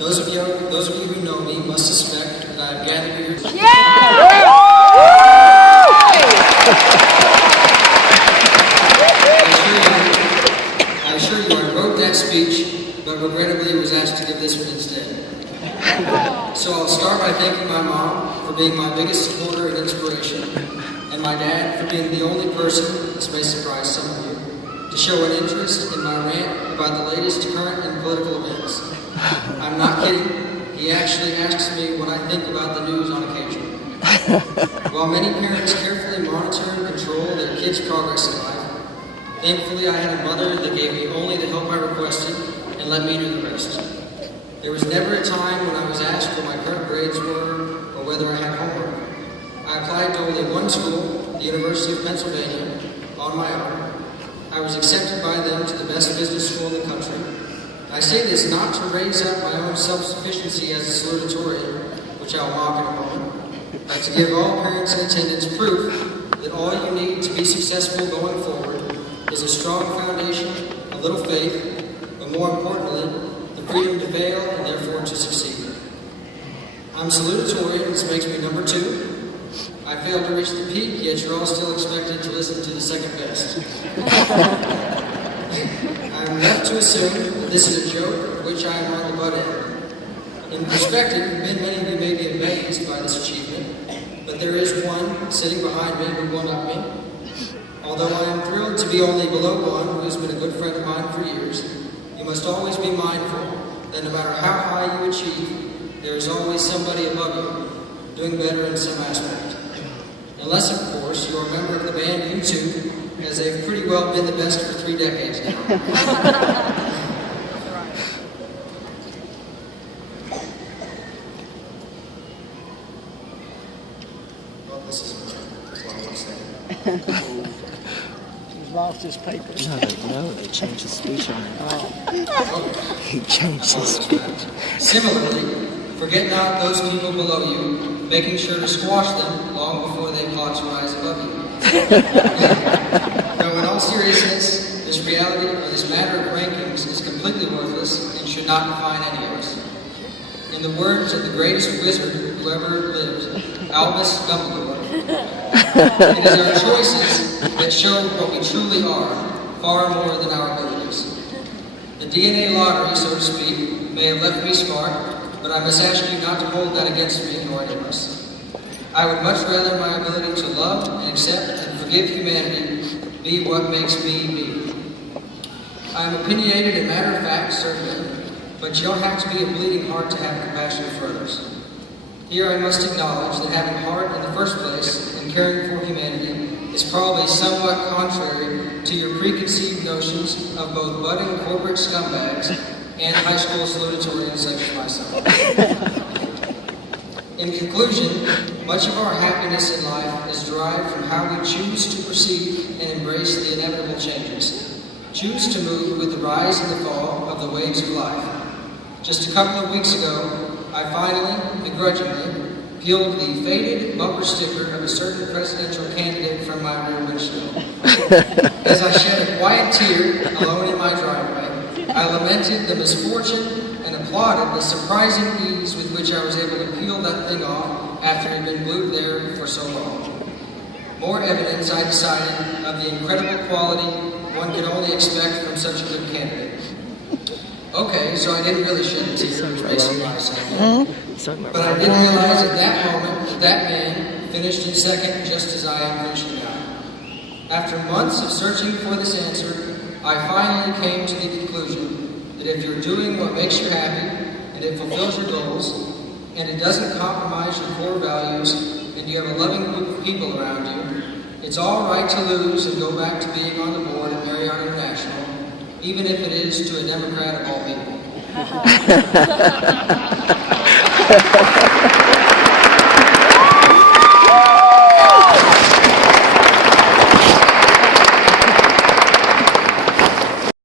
Those of you who know me must suspect that I have gathered here. I assure you, I wrote that speech, but regrettably was asked to give this one instead. So I'll start by thanking my mom for being my biggest supporter and inspiration, and my dad for being the only person, this may surprise some of you, to show an interest in my rant about the latest current and political events. I'm not kidding. He actually asks me what I think about the news on occasion. While many parents carefully monitor and control their kids' progress in life, thankfully I had a mother that gave me only the help I requested and let me do the rest. There was never a time when I was asked what my current grades were or whether I had homework. I applied to only one school, the University of Pennsylvania, on my own. I was accepted by them to the best business school in the country. I say this not to raise up my own self-sufficiency as a salutatorian, which I'll mock in a moment, but to give all parents in attendance proof that all you need to be successful going forward is a strong foundation, a little faith, but more importantly, the freedom to fail and therefore to succeed. I'm salutatorian, this makes me number 2. I failed to reach the peak, yet you're all still expected to listen to the second best. I'm left to assume that this is a joke of which I am on the butt end. In perspective, many of you may be amazed by this achievement, but there is one sitting behind me who won up me. Although I am thrilled to be only below one who has been a good friend of mine for years, you must always be mindful that no matter how high you achieve, there is always somebody above you doing better in some aspect. Unless, of course, you're a member of the band U2, as they've pretty well been the best for 3 decades now. Well, this is what I want to say. He's lost his papers. No, they changed his speech on him. He changed his speech. Similarly, forget not those people below you, making sure to squash them long before they plot to rise above you. No, in all seriousness, this reality or this matter of rankings is completely worthless and should not define any of us. In the words of the greatest wizard who ever lived, Albus Dumbledore, it is our choices that show what we truly are, far more than our abilities. The DNA lottery, so to speak, may have left me smart, but I must ask you not to hold that against me nor any of us. I would much rather my ability to love and accept and forgive humanity be what makes me me. I am opinionated and matter of fact, certainly, but you don't have to be a bleeding heart to have compassion for others. Here I must acknowledge that having heart in the first place and caring for humanity is probably somewhat contrary to your preconceived notions of both budding corporate scumbags and high school salutatorians such as myself. In conclusion, much of our happiness in life is derived from how we choose to perceive and embrace the inevitable changes. Choose to move with the rise and the fall of the waves of life. Just a couple of weeks ago, I finally, begrudgingly, peeled the faded bumper sticker of a certain presidential candidate from my rear windshield. As I shed a quiet tear alone in my driveway, I lamented the misfortune and applauded the surprising ease with which I was able to peel that thing off after it had been glued there for so long. More evidence, I decided, of the incredible quality one can only expect from such a good candidate. Okay, so I didn't really shed a tear, basically what I said. But I didn't realize at that moment that that man finished in second just as I am finishing now. After months of searching for this answer, I finally came to the conclusion that if you're doing what makes you happy, and it fulfills your goals, and it doesn't compromise your core values, and you have a loving group of people around you, it's all right to lose and go back to being on the board at Marriott International, even if it is to a Democrat of all people.